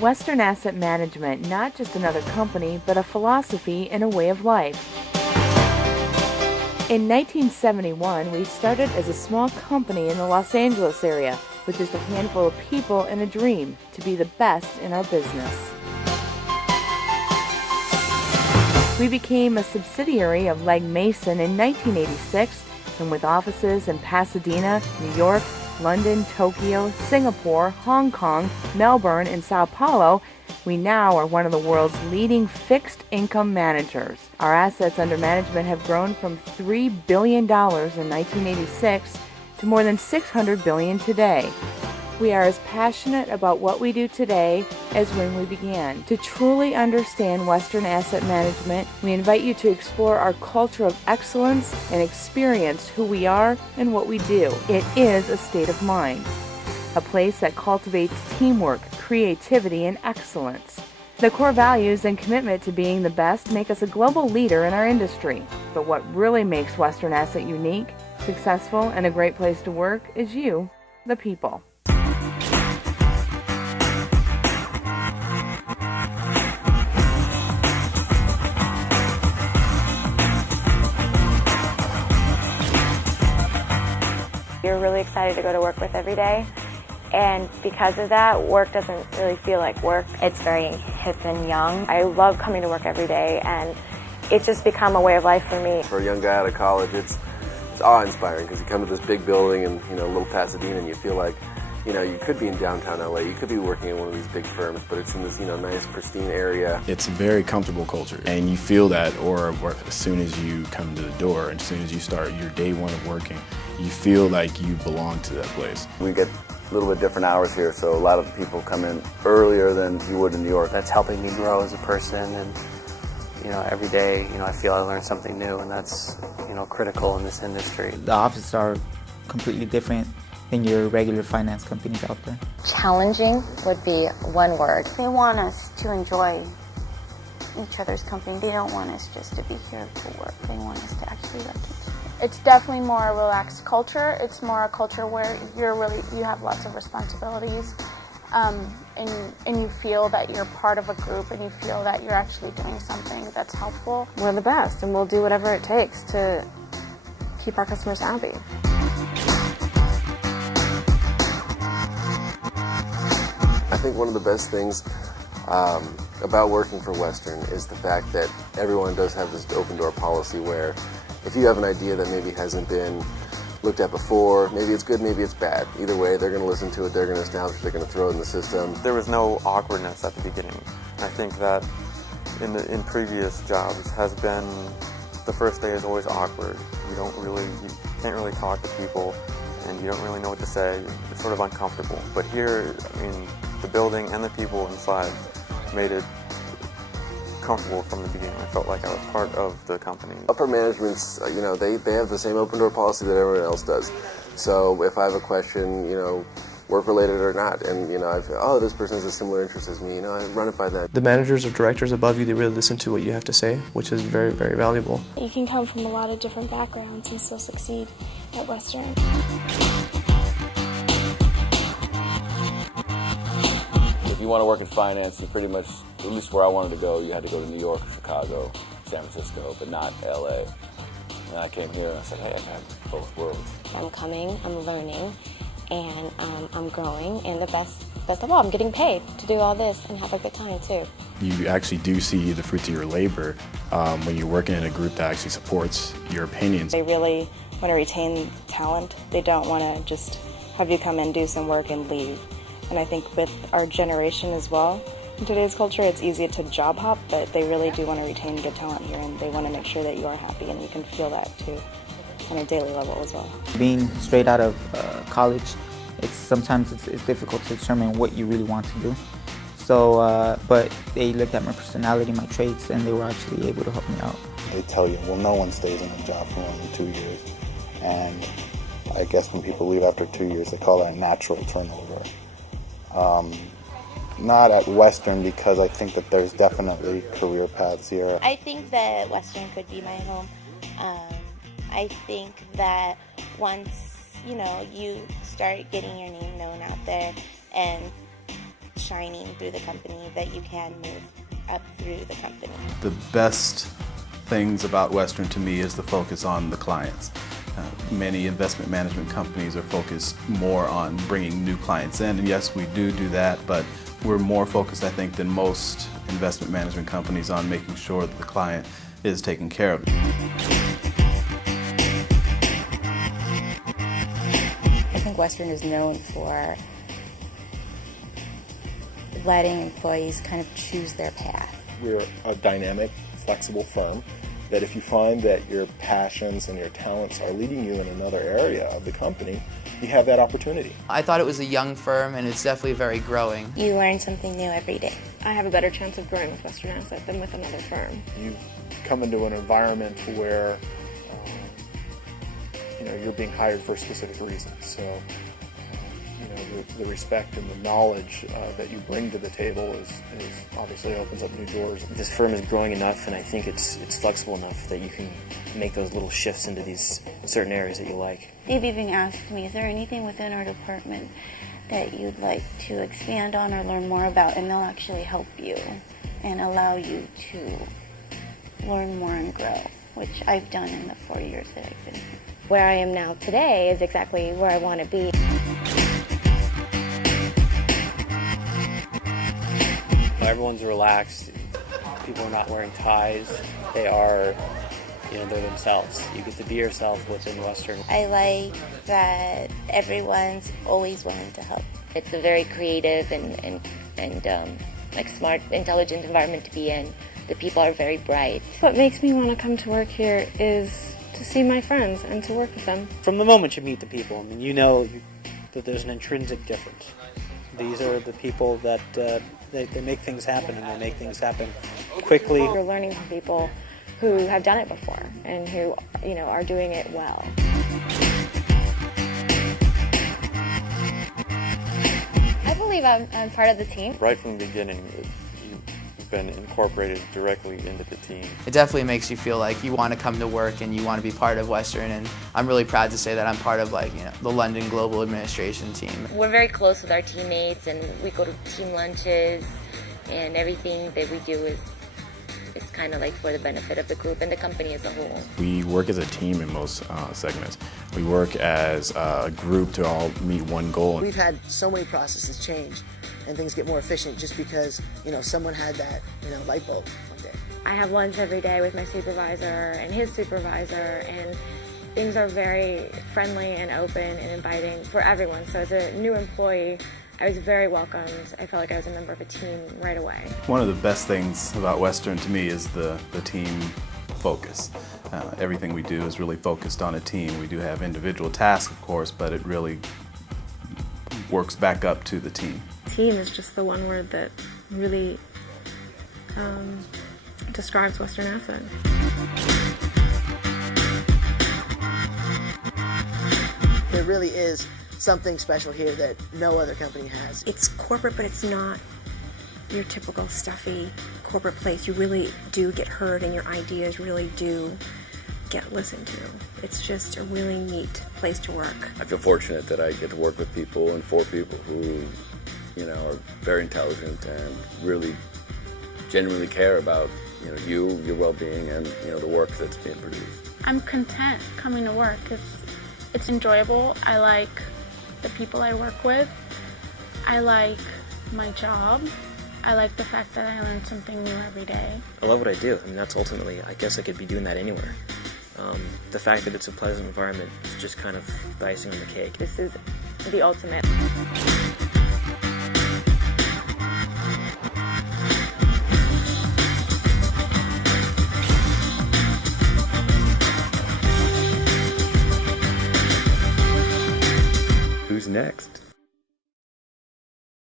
Western Asset Management, not just another company, but a philosophy and a way of life. In 1971, we started as a small company in the Los Angeles area with just a handful of people and a dream to be the best in our business. We became a subsidiary of Legg Mason in 1986, and with offices in Pasadena, New York, London, Tokyo, Singapore, Hong Kong, Melbourne, and Sao Paulo, we now are one of the world's leading fixed income managers. Our assets under management have grown from $3 billion in 1986 to more than $600 billion today. We are as passionate about what we do today as when we began. To truly understand Western Asset Management, we invite you to explore our culture of excellence and experience who we are and what we do. It is a state of mind, a place that cultivates teamwork, creativity, and excellence. The core values and commitment to being the best make us a global leader in our industry. But what really makes Western Asset unique, successful, and a great place to work is you, the people. You're really excited to go to work with every day, and because of that, work doesn't really feel like work. It's very hip and young. I love coming to work every day, and it's just become a way of life for me. For a young guy out of college, it's awe-inspiring because you come to this big building in little Pasadena, and you feel like you could be in downtown LA, you could be working in one of these big firms, but it's in this nice pristine area. It's a very comfortable culture, and you feel that aura as soon as you come to the door, and as soon as you start your day one of working, you feel like you belong to that place. We get a little bit different hours here, so a lot of the people come in earlier than you would in New York. That's helping me grow as a person, and every day, I feel I learn something new, and that's critical in this industry. The offices are completely different than your regular finance companies out there. Challenging would be one word. They want us to enjoy each other's company. They don't want us just to be here for work. They want us to actually like each other. It's definitely more a relaxed culture. It's more a culture where you have lots of responsibilities, and you feel that you're part of a group, and you feel that you're actually doing something that's helpful. We're the best, and we'll do whatever it takes to keep our customers happy. I think one of the best things about working for Western is the fact that everyone does have this open door policy where if you have an idea that maybe hasn't been looked at before, maybe it's good, maybe it's bad. Either way, they're going to listen to it, they're going to establish, they're going to throw it in the system. There was no awkwardness at the beginning. I think that in previous jobs has been, the first day is always awkward. You can't really talk to people, and you don't really know what to say. You're sort of uncomfortable. But here, the building and the people inside made it comfortable from the beginning. I felt like I was part of the company. Upper management's, they have the same open door policy that everyone else does. So if I have a question, work related or not, and I feel, oh, this person has a similar interest as me, I run it by them. The managers or directors above you, they really listen to what you have to say, which is very, very valuable. You can come from a lot of different backgrounds and still succeed at Western. If you want to work in finance, you pretty much, at least where I wanted to go, you had to go to New York, Chicago, San Francisco, but not LA. And I came here and I said, hey, I can have both worlds. I'm coming, I'm learning, and I'm growing, and the best of all, I'm getting paid to do all this and have a good time too. You actually do see the fruits of your labor when you're working in a group that actually supports your opinions. They really want to retain talent. They don't want to just have you come in, do some work, and leave. And I think with our generation as well, in today's culture, it's easy to job hop, but they really do want to retain good talent here, and they want to make sure that you are happy, and you can feel that too on a daily level as well. Being straight out of college, sometimes it's difficult to determine what you really want to do. So, but they looked at my personality, my traits, and they were actually able to help me out. They tell you, well, no one stays in a job for only 2 years, and I guess when people leave after 2 years, they call that natural turnover. Not at Western, because I think that there's definitely career paths here. I think that Western could be my home. I think that once, you start getting your name known out there and shining through the company, that you can move up through the company. The best things about Western to me is the focus on the clients. Many investment management companies are focused more on bringing new clients in, and yes, we do that, but we're more focused, I think, than most investment management companies on making sure that the client is taken care of. I think Western is known for letting employees kind of choose their path. We're a dynamic, flexible firm that if you find that your passions and your talents are leading you in another area of the company, you have that opportunity. I thought it was a young firm, and it's definitely very growing. You learn something new every day. I have a better chance of growing with Western Asset than with another firm. You come into an environment where you're being hired for a specific reason. So the respect and the knowledge that you bring to the table is obviously opens up new doors. This firm is growing enough, and I think it's flexible enough that you can make those little shifts into these certain areas that you like. They've even asked me, is there anything within our department that you'd like to expand on or learn more about? And they'll actually help you and allow you to learn more and grow, which I've done in the 4 years that I've been here. Where I am now today is exactly where I want to be. Everyone's relaxed. People are not wearing ties. They are, they're themselves. You get to be yourself within Western. I like that everyone's always willing to help. It's a very creative and like smart, intelligent environment to be in. The people are very bright. What makes me want to come to work here is to see my friends and to work with them. From the moment you meet the people, you know that there's an intrinsic difference. These are the people that they make things happen, and they make things happen quickly. You're learning from people who have done it before and who are doing it well. I believe I'm part of the team. Right from the beginning, you've been incorporated directly into the team. It definitely makes you feel like you want to come to work and you want to be part of Western, and I'm really proud to say that I'm part of the London Global Administration team. We're very close with our teammates, and we go to team lunches, and everything that we do is kind of like for the benefit of the group and the company as a whole. We work as a team in most segments. We work as a group to all meet one goal. We've had so many processes change and things get more efficient just because, someone had that, light bulb one day. I have lunch every day with my supervisor and his supervisor, and things are very friendly and open and inviting for everyone. So as a new employee, I was very welcomed. I felt like I was a member of a team right away. One of the best things about Western to me is the team focus. Everything we do is really focused on a team. We do have individual tasks, of course, but it really works back up to the team. Team is just the one word that really describes Western Asset. There really is something special here that no other company has. It's corporate, but it's not your typical stuffy corporate place. You really do get heard, and your ideas really do get listened to. It's just a really neat place to work. I feel fortunate that I get to work with people and for people who, are very intelligent and really genuinely care about, your well-being and, the work that's being produced. I'm content coming to work. It's enjoyable. I like the people I work with. I like my job. I like the fact that I learn something new every day. I love what I do. That's ultimately, I guess I could be doing that anywhere. The fact that it's a pleasant environment is just kind of the icing on the cake. This is the ultimate. Who's next?